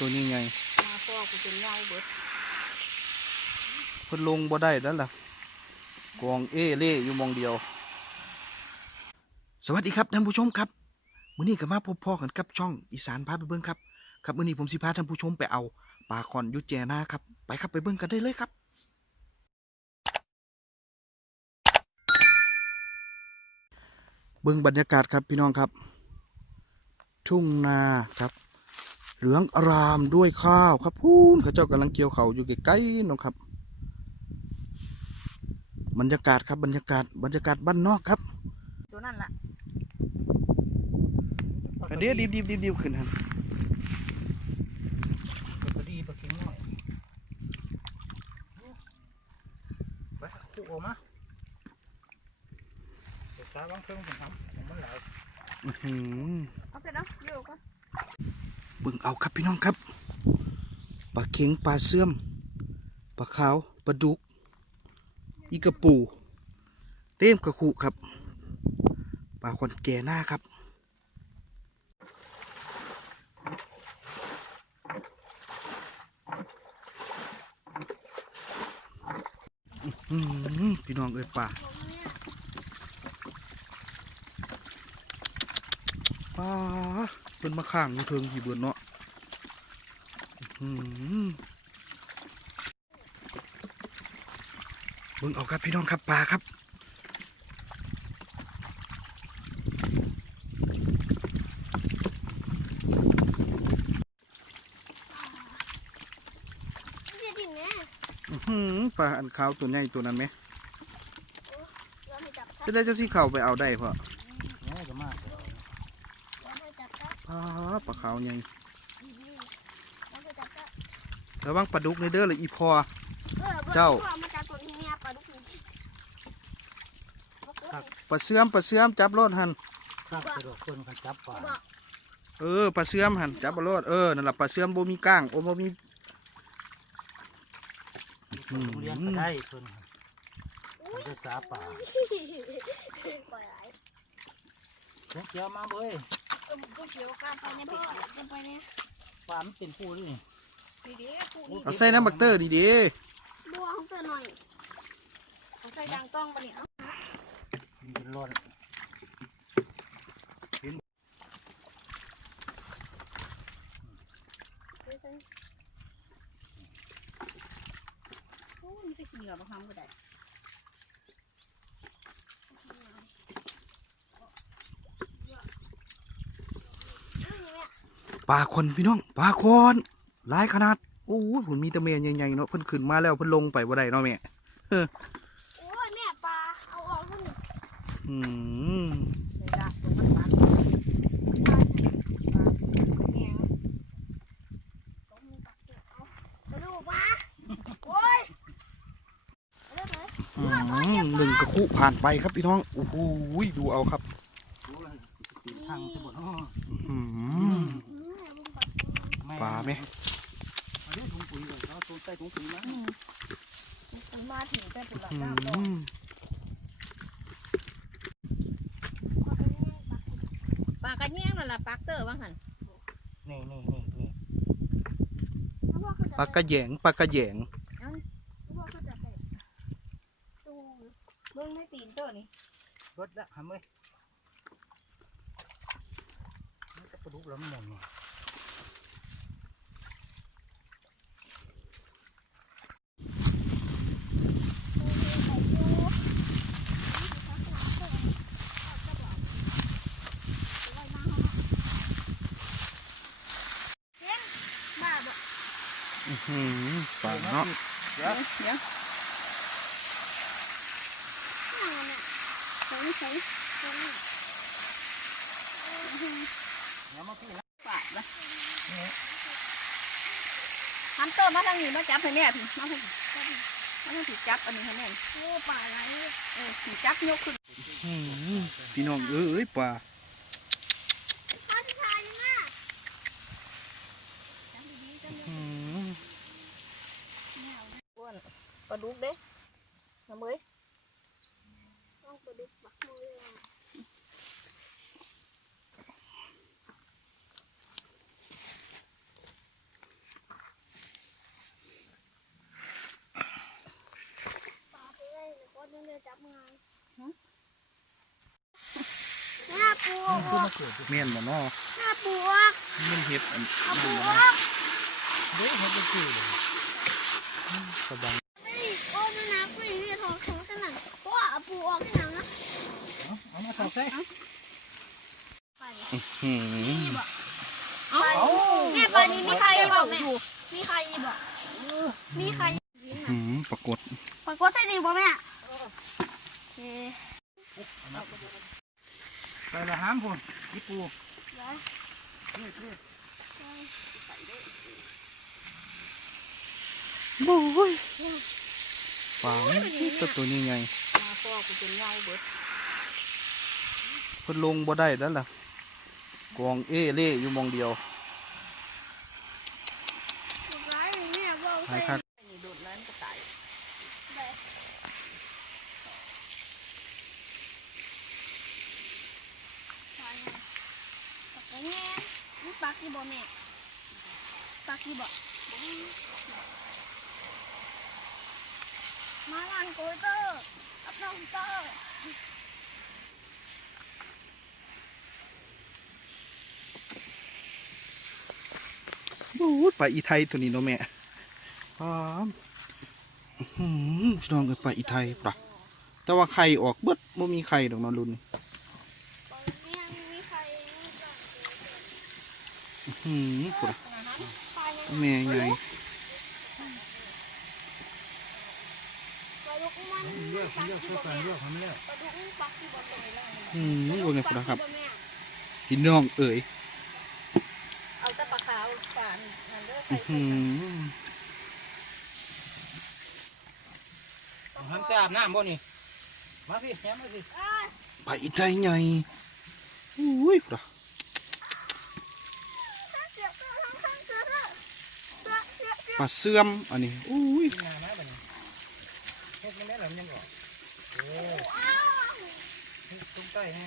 ตัวนี้ไงมาพ่อกูจนเงาเบิดเพิ่นลงบ่ได้แล้วล่ะกองเอเล่อยู่หมองเดียว สวัสดีครับท่านผู้ชมครับมื้อนี้ก็มาพบพ่อกันกับช่องอีสานพาไปเบิ่งครับ ครับมื้อนี้ผมสิพาท่านผู้ชมไปเอาปลาคอนอยุแจนาครับ ไปครับไปเบิ่งกันได้เลยครับเบิ่งบรรยากาศครับพี่น้องครับ ทุ่งนาครับ เหลืองอารามด้วยข้าวครับพูนเขาเจ้ากำลังเกี่ยวเขาวอยู่ใกล้ๆเนาะครับ บรรยากาศครับบรรยากาศบรรยากาศบ้านนอกครับตัวนั่นล่ะเดี๋ยวดิบดิบดิบดิบขึ้นฮะปลาดีปลาเค็งหน่อยไปคู่ออกมาเดี๋ยวสาบางเครื่องผมทำผมมันหลายอื้อหือเอาไปเนาะเดี๋ยวก็ เบิ่งเอาครับพี่น้องครับปลาเข็งปลาเสื่อมปลาขาวปลาดุก อีกระปูเต้มกระคุครับปลาคอนแก่หน้าครับพี่น้องเอ้ยป่าป้า เป็นมะข่างอยู่เทิงกี่เบือนเนาะอื้อหือเบิ่งเอาครับพี่น้องครับปลาครับเดี๋ยวดิแม่อื้อหือปลาอันขาวตัวใหญ่ตัวนั้นไหมเราให้จับจับจะได้จะสิเข้าไปเอาได้เพราะ น้อยก็มากเดี๋ยว เราให้จับจับ ปลาปลาขาวใหญ่ดีดีเราให้จับจับระวังปลาดุกในเด้อเลยอีพอเออบิ่งเจ้าตัวมาจากตัวนี้เนี่ยปลาดุกนี่บอกเลยปลาเสื่อมปลาเสื่อมจับรถหันครับกระโดดคนกันจับปลาบอกเออปลาเสื่อมหันจับรถเออนั่นแหละปลาเสื่อมบ่มีก้างโอ้บ่มีโรงเรียนก็ได้เพิ่นมันจะสาป่าปล่อยไหลเดี๋ยวเกี่ยวมาเว้ย เออพวกเขียวกล้ามไปเนี่ยพ่อกันไปเนี่ยปลามันเป็นผู้นี่ดีดีกูนี่เอาใส่น้ำบักเตอร์ดีดีบัวของเธอหน่อยเอาใส่ดังต้องปะเนี่ยมันเป็นร้อนเดี๋ยวฉันโอ้ยมันจะกินเหรอมาทำก็ได้ เอาอย่างเงี้ย ๆ ปลาคนพี่น้องปลาคนหลายขนาดโอ้โหผมมีแตะเมียใหญ่ๆเนาะเพิ่นขึ้นมาแล้วเพิ่นลงไปบ่ได้เนาะแม่โอ้ยแม่ปลาเอาออกทั้งหมดอืมเลยละตรงมันปากปลาเนี่ยแหงต้องมีปักเก็บเอากระดูกมาโอ้ยเอาเลยอืมหนึ่งกระคุผ่านไปครับพี่น้องโอ้โหดูเอาครับรู้เลยติดทางสมบูรณ์อ้อ อืม อืมให้บุ้มปัก แม่ ปลาไหมเอาดิถุงปุ๋ยเลยเอาตัวใส่ถุงปุ๋ยนะคุณมาถึงแต่ปุระอืเจ้าบอกมปากกระเงี้ยงนั่นล่ะปากเตอร์ว่าหันนี่นี่นี่นี่ปลากระแยงปลากระแยงเบิ่งไม่ตีนเตอร์นี่เบิดละทำเว้ยมันก็ปลาดุกแล้วมันหมดเนี่ย บ้าบ่ หือปลาเนาะเดี๋ยวเดี๋ยวห่างนี่ยใส่ใส่ใส่เดี๋ยวมาพี่นะปากนะฮันเตอร์มาทางนี้มาจับให้แม่พี่มาทางนี้มาทางที่จับอันนี้ให้แม่โอ้ปลาอะไหลเออที่จับยกขึ้นหือพี่น้องเอ้ยปลาปลา ปลาดุกเด้น้ำเอ้ยต้ปลาดุกกมือหน้าปูอกเมียนบ่นอหน้าปูอกมีนเห็ดอันปูออกเด้เห็ดก็คือสบัง มาถอดใส่ไปดิหืมไปแม่ปลานี้มีใครบอกแม่มีใครบอกมีใครยินหืมปรากฏปรากฏใส่ดีบ่แม่โอเคไปละห้ามพุ่นญี่ปูบู้ยปลาตัวตัวนี้ไงมาฟอกูจนเงาเบิดเพิ่นลงบ่ได้แล้วล่ะกองเอเล่อยู่มองเดียวร้ายแม่บอกใช่ใส่ครับนี่โดดแล้วมันก็ตายแม่นี่ปักกี่บ่แม่ปักกี่บ่มาลันโกเตอร์กับน้องเตอร์ ปลาอีไทยตัวนี้เนาะแม่ปลาหืมพี่น้องเอ้ยปลาอีไทยปลาแต่ว่าไข่ออกเบิดบ่มีไข่ดอกนาะรุ่นนี้ตอนนี้ยังมีใครไม่รู้จักหืมปลายังแม่ไงปลาดุกมันเลือกปักเลือกกี่ารแม่เลือกทำเลือกปลาดุกมันปักกี่บ่เลยแล้วหืมบ่ไงพุ่นนะครับพี่น้องเอ๋ย เอาแต่ปลาขาว ปลานั่นเด้อใส่หืมหันสะอาบน้ำบ่นี่ มาพี่แย้มมาสิไปลาอีไทยใหญ่อุ้ยปลาปลาเสื่อมอันนี้อุ้ย งานนะบัดนี้เฮ็ดไม่ได้หรอมันยังออกเออ อ้าว ตุ้มใต้ฮะ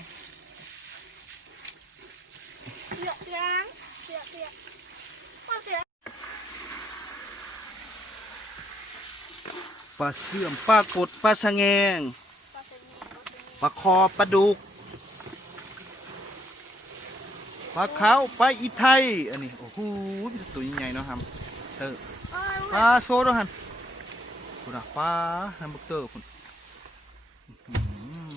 เสียบเสียงเสียบเสียบปลาเสียบ ป ลาเสื่อมปลากดปลาสะแงงปลาคอปลาดุกปลาขาวปลาอีไทยอันนี้โอ้โหตัวใหญ่เนาะครับเตอปลาโซดฮันคุณอะปลาฮัมเบอร์เกอร์คุณอื้อหือ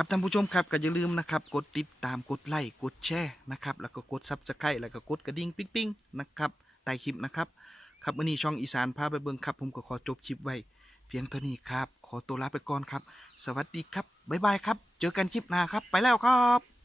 ครับท่านผู้ชมครับก็อย่าลืมนะครับกดติดตามกดไลค์กดแชร์นะครับแล้วก็กดซับสไครต์แล้วก็กดกระดิ่งปิ๊งๆนะครับใต้คลิปนะครับครับวันนี้ช่องอีสานพาไปเบิ่งครับ ผมก็ขอจบคลิปไว้ เพียงเท่านี้ครับ ขอตัวลาไปก่อนครับ สวัสดีครับบ๊ายบายครับ เจอกันคลิปหน้าครับ ไปแล้วครับ